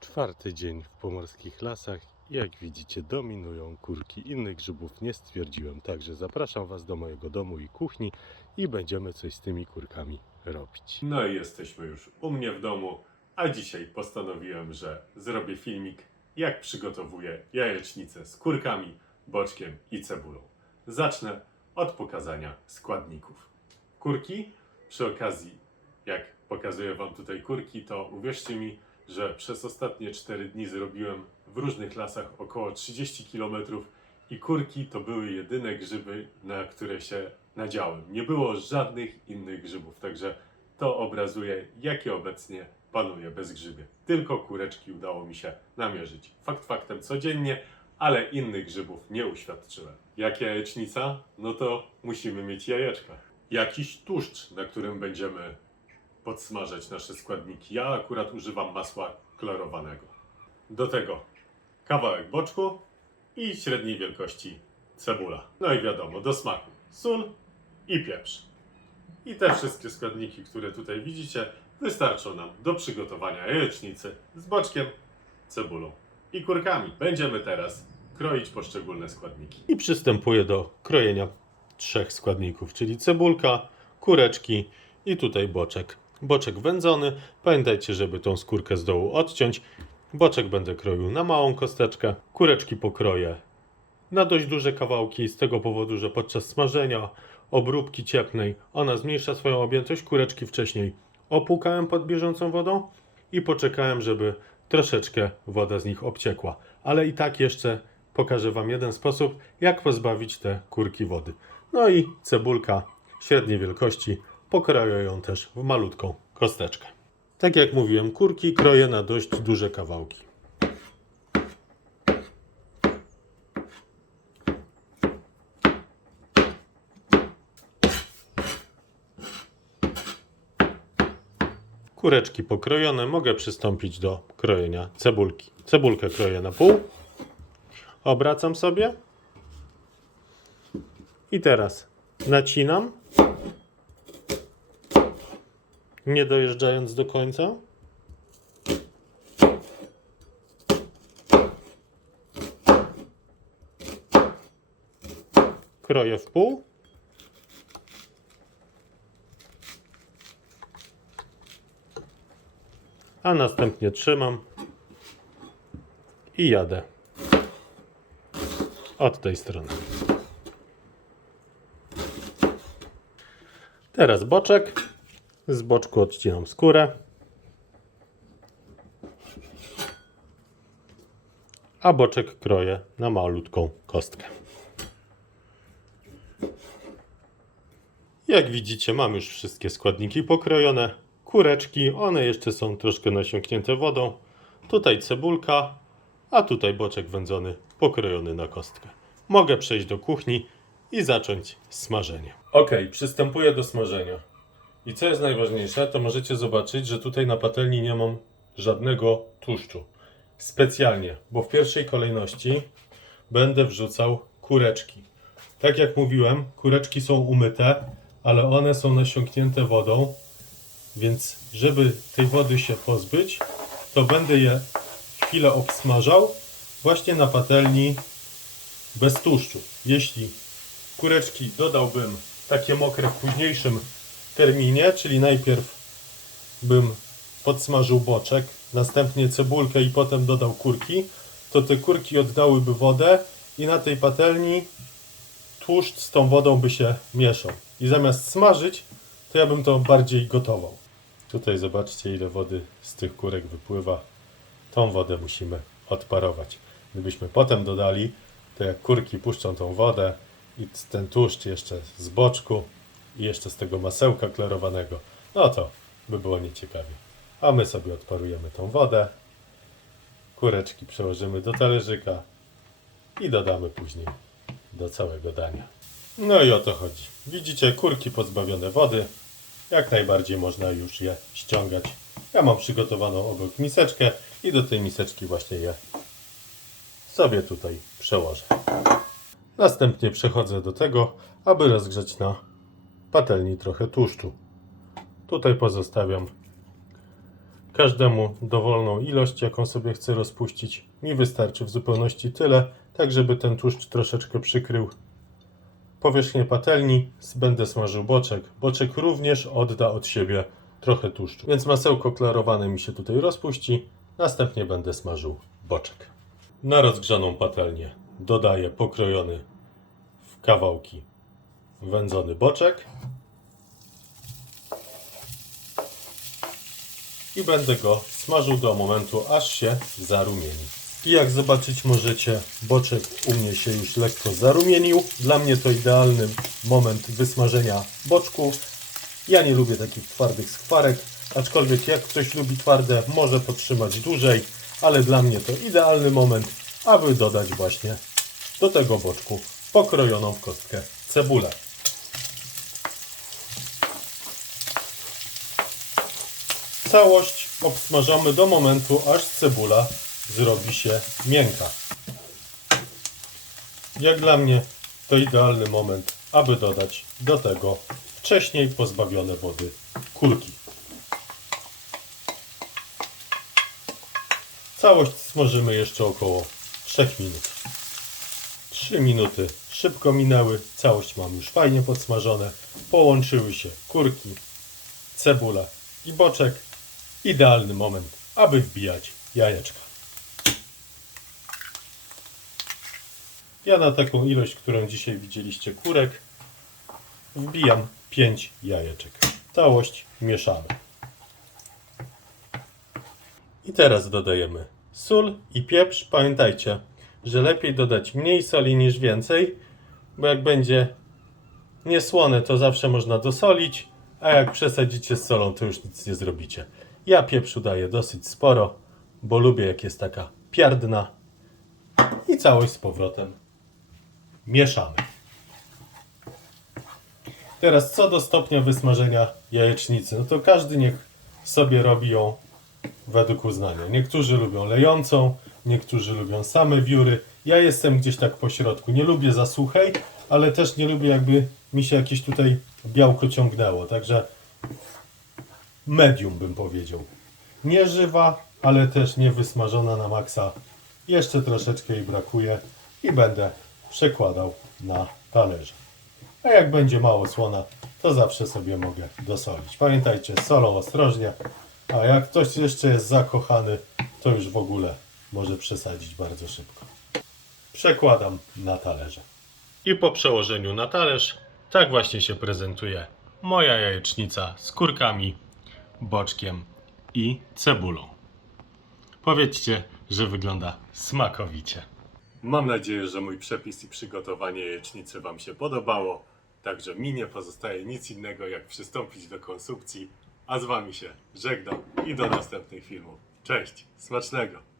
Czwarty dzień w pomorskich lasach. Jak widzicie, dominują kurki. Innych grzybów nie stwierdziłem, także zapraszam Was do mojego domu i kuchni i będziemy coś z tymi kurkami robić. No i jesteśmy już u mnie w domu, a dzisiaj postanowiłem, że zrobię filmik, jak przygotowuję jajecznicę z kurkami, boczkiem i cebulą. Zacznę od pokazania składników. Kurki, przy okazji, jak pokazuję Wam tutaj kurki, to uwierzcie mi, że przez ostatnie 4 dni zrobiłem w różnych lasach około 30 km i kurki to były jedyne grzyby, na które się nadziałem. Nie było żadnych innych grzybów, także to obrazuje, jakie obecnie panuje bez grzybie. Tylko kureczki udało mi się namierzyć. Fakt faktem codziennie, ale innych grzybów nie uświadczyłem. Jak jajecznica? No to musimy mieć jajeczka. Jakiś tłuszcz, na którym będziemy podsmażać nasze składniki. Ja akurat używam masła klarowanego. Do tego kawałek boczku i średniej wielkości cebula. No i wiadomo, do smaku sól i pieprz. I te wszystkie składniki, które tutaj widzicie, wystarczą nam do przygotowania jajecznicy z boczkiem, cebulą i kurkami. Będziemy teraz kroić poszczególne składniki. I przystępuję do krojenia trzech składników, czyli cebulka, kureczki i tutaj boczek. Boczek wędzony. Pamiętajcie, żeby tą skórkę z dołu odciąć. Boczek będę kroił na małą kosteczkę. Kureczki pokroję na dość duże kawałki z tego powodu, że podczas smażenia obróbki cieplnej ona zmniejsza swoją objętość. Kureczki wcześniej opłukałem pod bieżącą wodą i poczekałem, żeby troszeczkę woda z nich obciekła. Ale i tak jeszcze pokażę Wam jeden sposób, jak pozbawić te kurki wody. No i cebulka średniej wielkości, pokroję ją też w malutką kosteczkę. Tak jak mówiłem, kurki kroję na dość duże kawałki. Kureczki pokrojone, mogę przystąpić do krojenia cebulki. Cebulkę kroję na pół. Obracam sobie. I teraz nacinam. Nie dojeżdżając do końca. Kroję w pół. A następnie trzymam i jadę od tej strony. Teraz boczek. Z boczku odcinam skórę. A boczek kroję na malutką kostkę. Jak widzicie, mam już wszystkie składniki pokrojone. Kureczki, one jeszcze są troszkę nasiąknięte wodą. Tutaj cebulka, a tutaj boczek wędzony, pokrojony na kostkę. Mogę przejść do kuchni i zacząć smażenie. Ok, przystępuję do smażenia. I co jest najważniejsze, to możecie zobaczyć, że tutaj na patelni nie mam żadnego tłuszczu. Specjalnie, bo w pierwszej kolejności będę wrzucał kureczki. Tak jak mówiłem, kureczki są umyte, ale one są nasiąknięte wodą, więc żeby tej wody się pozbyć, to będę je chwilę obsmażał właśnie na patelni bez tłuszczu. Jeśli kureczki dodałbym takie mokre w późniejszym terminie, czyli najpierw bym podsmażył boczek, następnie cebulkę i potem dodał kurki, to te kurki oddałyby wodę i na tej patelni tłuszcz z tą wodą by się mieszał. I zamiast smażyć, to ja bym to bardziej gotował. Tutaj zobaczcie, ile wody z tych kurek wypływa. Tą wodę musimy odparować. Gdybyśmy potem dodali, to jak kurki puszczą tą wodę i ten tłuszcz jeszcze z boczku i jeszcze z tego masełka klarowanego, no to by było nieciekawie. A my sobie odparujemy tą wodę, kureczki przełożymy do talerzyka i dodamy później do całego dania. No i o to chodzi. Widzicie, kurki pozbawione wody. Jak najbardziej można już je ściągać. Ja mam przygotowaną obok miseczkę i do tej miseczki właśnie je sobie tutaj przełożę. Następnie przechodzę do tego, aby rozgrzeć na patelni trochę tłuszczu. Tutaj pozostawiam każdemu dowolną ilość, jaką sobie chcę rozpuścić. Mi wystarczy w zupełności tyle, tak żeby ten tłuszcz troszeczkę przykrył powierzchnię patelni. Będę smażył boczek. Boczek również odda od siebie trochę tłuszczu. Więc masełko klarowane mi się tutaj rozpuści. Następnie będę smażył boczek. Na rozgrzaną patelnię dodaję pokrojony w kawałki wędzony boczek. i będę go smażył do momentu, aż się zarumieni. I jak zobaczyć możecie, boczek u mnie się już lekko zarumienił. Dla mnie to idealny moment wysmażenia boczku. Ja nie lubię takich twardych skwarek, aczkolwiek jak ktoś lubi twarde, może potrzymać dłużej, ale dla mnie to idealny moment, aby dodać właśnie do tego boczku pokrojoną w kostkę cebulę. Całość obsmażamy do momentu, aż cebula zrobi się miękka. Jak dla mnie to idealny moment, aby dodać do tego wcześniej pozbawione wody kulki. Całość smażymy jeszcze około 3 minut. 3 minuty szybko minęły, całość mam już fajnie podsmażone. Połączyły się kurki, cebula i boczek. Idealny moment, aby wbijać jajeczka. Ja na taką ilość, którą dzisiaj widzieliście kurek, wbijam 5 jajeczek. Całość mieszamy. I teraz dodajemy sól i pieprz. Pamiętajcie, że lepiej dodać mniej soli niż więcej, bo jak będzie niesłone, to zawsze można dosolić, a jak przesadzicie z solą, to już nic nie zrobicie. Ja pieprzu daję dosyć sporo, bo lubię jak jest taka piardna i całość z powrotem mieszamy. Teraz co do stopnia wysmażenia jajecznicy, no to każdy niech sobie robi ją według uznania. Niektórzy lubią lejącą, niektórzy lubią same wióry. Ja jestem gdzieś tak po środku. Nie lubię za suchej, ale też nie lubię jakby mi się jakieś tutaj białko ciągnęło. Także medium bym powiedział. Nie żywa, ale też nie wysmażona na maksa. Jeszcze troszeczkę jej brakuje i będę przekładał na talerze. A jak będzie mało słona, to zawsze sobie mogę dosolić. Pamiętajcie, solą ostrożnie, a jak ktoś jeszcze jest zakochany, to już w ogóle może przesadzić bardzo szybko. Przekładam na talerze. I po przełożeniu na talerz, tak właśnie się prezentuje moja jajecznica z kurkami, boczkiem i cebulą. Powiedzcie, że wygląda smakowicie. Mam nadzieję, że mój przepis i przygotowanie jajecznicy Wam się podobało. Także mi nie pozostaje nic innego, jak przystąpić do konsumpcji. A z Wami się żegnam i do następnych filmów. Cześć, smacznego!